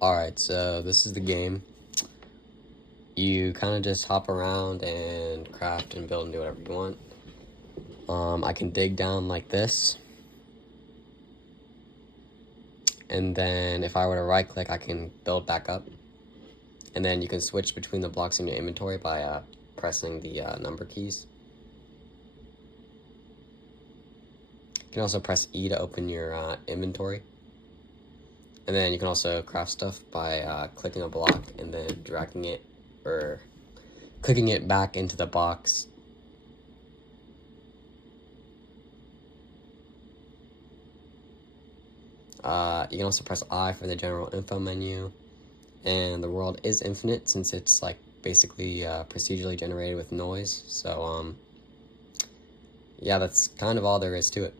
Alright, so this is the game. You kind of just hop around and craft and build and do whatever you want. I can dig down like this. And then if I were to right click, I can build back up. And then you can switch between the blocks in your inventory by pressing the number keys. You can also press E to open your inventory. And then you can also craft stuff by clicking a block and then dragging it or clicking it back into the box. You can also press I for the general info menu, and the world is infinite since it's like basically procedurally generated with noise. So yeah, that's kind of all there is to it.